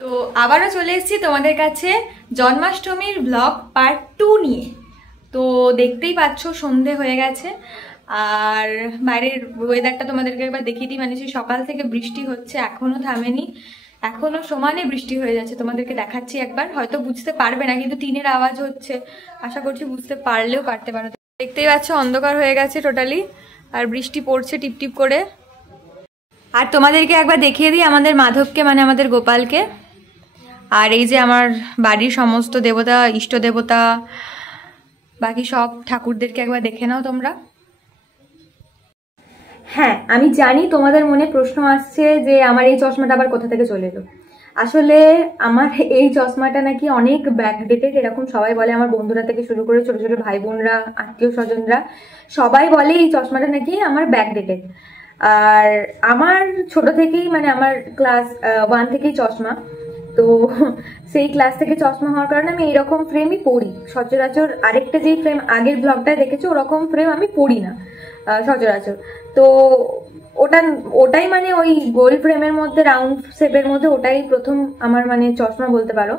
তো আবারও চলে এসেছি তোমাদের কাছে জন্মাষ্টমীর ব্লগ পার্ট 2 নিয়ে। তো দেখতেই পাচ্ছ সন্ধে হয়ে গেছে, আর বাইরের ওয়েদারটা তোমাদেরকে একবার দেখিয়ে দিই। মানে সেই সকাল থেকে বৃষ্টি হচ্ছে, এখনো থামেনি, এখনো সমানে বৃষ্টি হয়ে যাচ্ছে। তোমাদেরকে দেখাচ্ছি একবার, হয়তো বুঝতে পারবে না, কিন্তু টিনের আওয়াজ হচ্ছে, আশা করছি বুঝতে পারলেও পারতে পারো। দেখতেই পাচ্ছ অন্ধকার হয়ে গেছে টোটালি, আর বৃষ্টি পড়ছে টিপ টিপ করে। আর তোমাদেরকে একবার দেখিয়ে দিই আমাদের মাধবকে, মানে আমাদের গোপালকে। আর এই যে আমার বাড়ির সমস্ত দেবতা, ইষ্ট দেবতা, বাকি সব ঠাকুরদেরকে একবার দেখে নাও তোমরা। হ্যাঁ, আমি জানি তোমাদের মনে প্রশ্ন আসছে যে আমার এই চশমাটা আবার কোথা থেকে চলে এলো। আসলে আমার এই চশমাটা নাকি অনেক ব্যাকডেটেড, এরকম সবাই বলে। আমার বন্ধুরা থেকে শুরু করে ছোট ছোট ভাই বোনরা, আত্মীয় স্বজনরা সবাই বলে এই চশমাটা নাকি আমার ব্যাকডেটেড। আর আমার ছোট থেকেই, মানে আমার ক্লাস 1 থেকেই চশমা। তো সেই ক্লাস থেকে চশমা হওয়ার কারণে আমি এইরকম ফ্রেমই পরি সচরাচর। আরেকটা যেই ফ্রেম আগের ব্লগটায় দেখেছো, ওরকম ফ্রেম আমি পরি না সচরাচর। তো ওটাই মানে ওই গোল ফ্রেমের মধ্যে, রাউন্ড শেপের মধ্যে, ওটাই প্রথম আমার মানে চশমা বলতে পারো।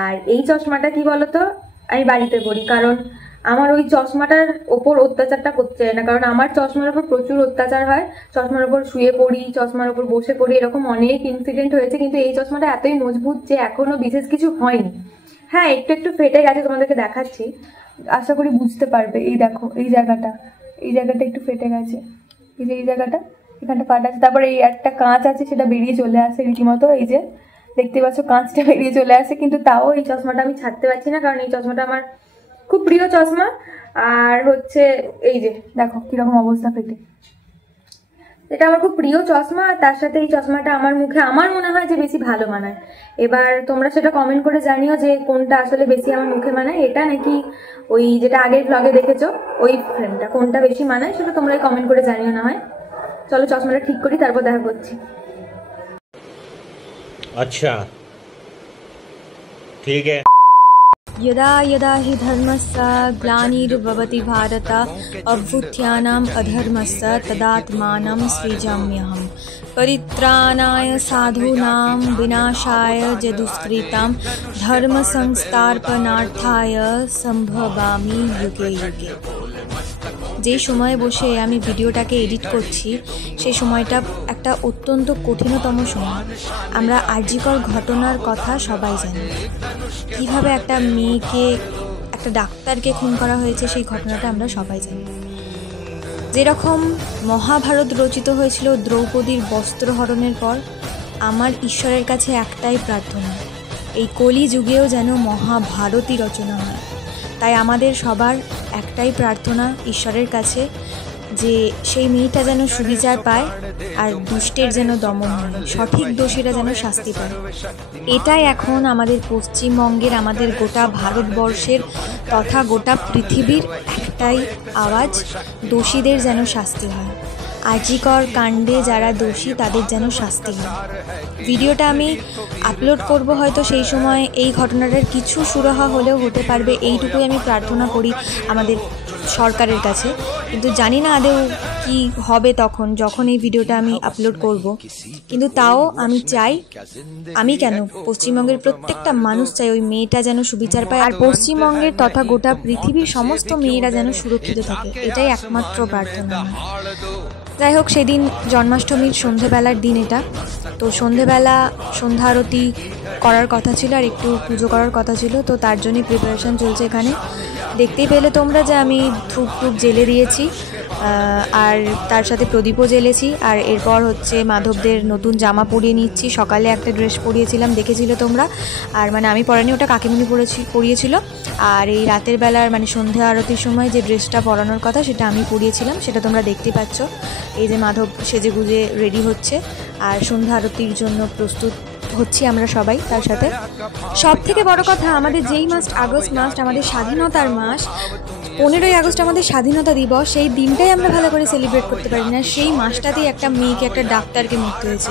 আর এই চশমাটা কি বলতো, আমি বাড়িতে পরি, কারণ আমার ওই চশমাটার ওপর অত্যাচারটা করতে চাই না। কারণ আমার চশমার ওপর প্রচুর অত্যাচার হয়, চশমার ওপর শুয়ে পড়ি, চশমার ওপর বসে পড়ি, এরকম অনেক ইনসিডেন্ট হয়েছে। কিন্তু এই চশমাটা এতই মজবুত যে এখনো বিশেষ কিছু হয়নি। হ্যাঁ, একটু একটু ফেটে গেছে, তোমাদেরকে দেখাচ্ছি, আশা করি বুঝতে পারবে। এই দেখো, এই জায়গাটা একটু ফেটে গেছে, এই জায়গাটা, এখানটা ফাটা আছে। তারপরে এই একটা কাঁচ আছে, সেটা বেরিয়ে চলে আসে রীতিমতো। এই যে দেখতে পাচ্ছ, কাঁচটা বেরিয়ে চলে আসে। কিন্তু তাও এই চশমাটা আমি ছাড়তে পারছি না, কারণ এই চশমাটা আমার খুব প্রিয় চশমা। আর হচ্ছে এই যে দেখো কিরকম অবস্থা ফেটে, এটা আমার খুব প্রিয় চশমা। আর তার সাথে এই চশমাটা আমার মুখে আমার মনে হয় যে বেশি ভালো মানায়। এবার তোমরা সেটা কমেন্ট করে জানিও যে কোনটা আসলে বেশি আমার মুখে মানায়, এটা নাকি ওই যেটা আগের ব্লগে দেখেছো ওই ফ্রেমটা, কোনটা বেশি মানায় সেটা তোমরা কমেন্ট করে জানিও না হয়। চলো চশমাটা ঠিক করি, তারপর দেখা করছি। अच्छा ठीक है। यदा यदा हि धर्मस्य ग्लानिर्भवति भारत अभ्युत्थानम् अधर्मस्य तदात्मानं सृजाम्यहम् परित्राणाय साधूनां विनाशाय च दुष्कृतां धर्म संस्थापनार्थाय संभवामि युगे युगे। যে সময়ে বসে আমি ভিডিওটাকে এডিট করছি, সেই সময়টা একটা অত্যন্ত কঠিনতম সময়। আমরা আরজিকর ঘটনার কথা সবাই জানি, কীভাবে একটা মেয়েকে, একটা ডাক্তারকে খুন করা হয়েছে, সেই ঘটনাটা আমরা সবাই জানি। যেরকম মহাভারত রচিত হয়েছিল দ্রৌপদীর বস্ত্রহরণের পর, আমার ঈশ্বরের কাছে একটাই প্রার্থনা, এই কলি যুগেও যেন মহাভারতী রচনা হয়। তাই আমাদের সবার একটাই প্রার্থনা ঈশ্বরের কাছে, যে সেই মেয়েটা যেন সুবিচার পায়, আর দুষ্টের যেন দমন হয়, সঠিক দোষীরা যেন শাস্তি পায়। এটাই এখন আমাদের পশ্চিমবঙ্গের, আমাদের গোটা ভারতবর্ষের তথা গোটা পৃথিবীর একটাই আওয়াজ, দোষীদের যেন শাস্তি হয়। আরজিকর কাণ্ডে যারা দোষী তাদের যেন শাস্তি হয়। ভিডিওটা আমি আপলোড করব, হয়তো সেই সময় এই ঘটনাটার কিছু সুরাহা হলেও হতে পারবে, এইটুকুই আমি প্রার্থনা করি আমাদের সরকারের কাছে। কিন্তু জানি না আদৌ কি হবে তখন, যখন এই ভিডিওটা আমি আপলোড করব। কিন্তু তাও আমি চাই, আমি কেন, পশ্চিমবঙ্গের প্রত্যেকটা মানুষ চাই ওই মেয়েটা যেন সুবিচার পায়, আর পশ্চিমবঙ্গের তথা গোটা পৃথিবীর সমস্ত মেয়েরা যেন সুরক্ষিত থাকে, এটাই একমাত্র প্রার্থনা। যাই হোক, সেদিন জন্মাষ্টমীর সন্ধেবেলার দিন এটা। তো সন্ধেবেলা সন্ধ্যা আরতি করার কথা ছিল, আর একটু পুজো করার কথা ছিল। তো তার জন্যই প্রিপারেশান চলছে এখানে। দেখতেই পেলে তোমরা যে আমি ধূপ জ্বেলে দিয়েছি, আর তার সাথে প্রদীপও জ্বেলেছি। আর এরপর হচ্ছে মাধবদের নতুন জামা পরিয়ে নিচ্ছি। সকালে একটা ড্রেস পরিয়েছিলাম, দেখেছিলে তোমরা। আর মানে আমি পরাইনি, ওটা কাকিমণি পরিয়েছিল। আর এই রাতের বেলার মানে সন্ধ্যা আরতির সময় যে ড্রেসটা পরানোর কথা, সেটা আমি পরিয়েছিলাম, সেটা তোমরা দেখতে পাচ্ছ। এই যে মাধব সেজে গুজে রেডি হচ্ছে, আর সন্ধ্যা আরতির জন্য প্রস্তুত হচ্ছি আমরা সবাই। তার সাথে সব থেকে বড় কথা, আমাদের যেই মাস আগস্ট মাস, আমাদের স্বাধীনতার মাস, 15ই আগস্ট আমাদের স্বাধীনতা দিবস, সেই দিনটাই আমরা ভালো করে সেলিব্রেট করতে পারি না। সেই মাসটাতেই একটা মেয়েকে, একটা ডাক্তারকে মৃত্যু হয়েছে।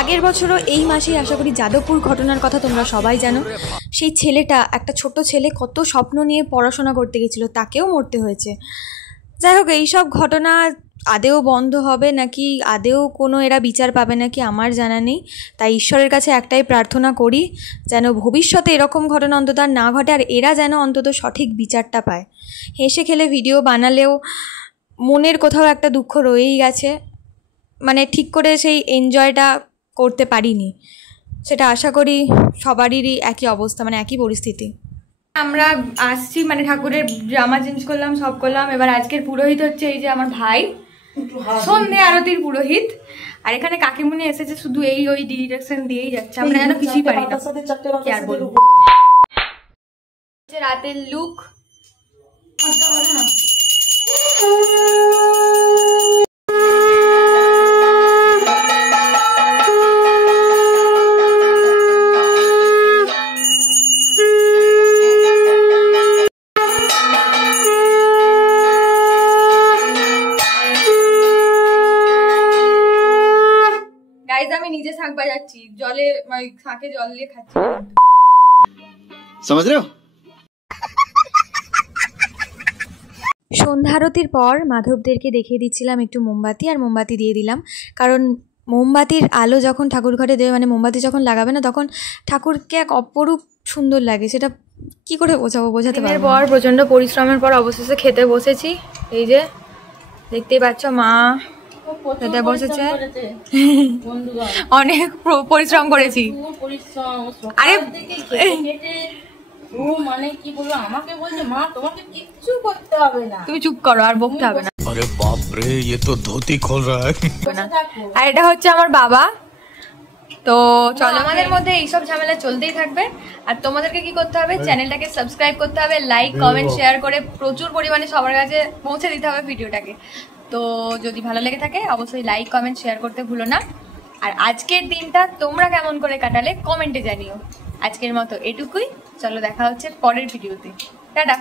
আগের বছরও এই মাসেই আশা করি যাদবপুর ঘটনার কথা তোমরা সবাই জানো। সেই ছেলেটা, একটা ছোট ছেলে, কত স্বপ্ন নিয়ে পড়াশোনা করতে গেছিলো, তাকেও মরতে হয়েছে। যাই হোক, এইসব ঘটনা আদেও বন্ধ হবে নাকি আদেও কোনো এরা বিচার পাবে নাকি আমার জানা নেই। তাই ঈশ্বরের কাছে একটাই প্রার্থনা করি যেন ভবিষ্যতে এরকম ঘটনা অন্তত আর না ঘটে, আর এরা যেন অন্তত সঠিক বিচারটা পায়। হেসে খেলে ভিডিও বানালেও মনের কোথাও একটা দুঃখ রয়েই গেছে, মানে ঠিক করে সেই এনজয়টা করতে পারিনি। সেটা আশা করি সবারই একই অবস্থা, মানে একই পরিস্থিতি। আমরা আসছি, মানে ঠাকুরের জামা চেঞ্জ করলাম, সব করলাম। এবার আজকের পুরোহিত হচ্ছে এই যে আমার ভাই, সন্ধে আরতির পুরোহিত। আর এখানে কাকিমুনি এসেছে, শুধু এই ওই ডিরেকশন দিয়েই যাচ্ছে, আমরা যেন কিছুই পারি না। কি আর বলবো, রাতের লুক। আমি নিজে শাক বাজাচ্ছি, জলে শাকে জল দিয়ে খাচ্ছি। समझ रहे हो? সন্ধ্যারতির পর মাধবদেরকে দেখিয়ে দিচ্ছিলাম একটু মোমবাতি, আর মোমবাতি দিয়ে দিলাম। কারণ মোমবাতির আলো যখন ঠাকুর ঘরে দেবে, মানে মোমবাতি যখন লাগাবে না, তখন ঠাকুরকে এক অপরূপ সুন্দর লাগে। সেটা কি করে বোঝাতে পারবো। পর প্রচন্ড পরিশ্রমের পর অবশেষে খেতে বসেছি। এই যে দেখতেই পাচ্ছ মা খেতে বসেছে। অনেক পরিশ্রম করেছি। আরে মানে কি বলবো, আমাকে বলছে মা তোমাকে কিচ্ছু করতে হবে না, তুমি চুপ করো, আর বকতে হবে না। আরে বাপ রে, ये तो धोती खोल रहा है। আর এটা হচ্ছে আমার বাবা। তো চলো, আমাদের মধ্যে এইসব ঝামেলা চলতেই থাকবে। আর তোমাদেরকে কি করতে হবে, চ্যানেলটাকে সাবস্ক্রাইব করতে হবে, লাইক কমেন্ট শেয়ার করে প্রচুর পরিমাণে সবার কাছে পৌঁছে দিতে হবে ভিডিওটাকে। তো যদি ভালো লেগে থাকে অবশ্যই লাইক কমেন্ট শেয়ার করতে ভুলো না। আর আজকের দিনটা তোমরা কেমন করে কাটালে কমেন্টে জানিও। আজকের মতো এটুকুই, চলো দেখা হচ্ছে পরের ভিডিওতে। টাটা।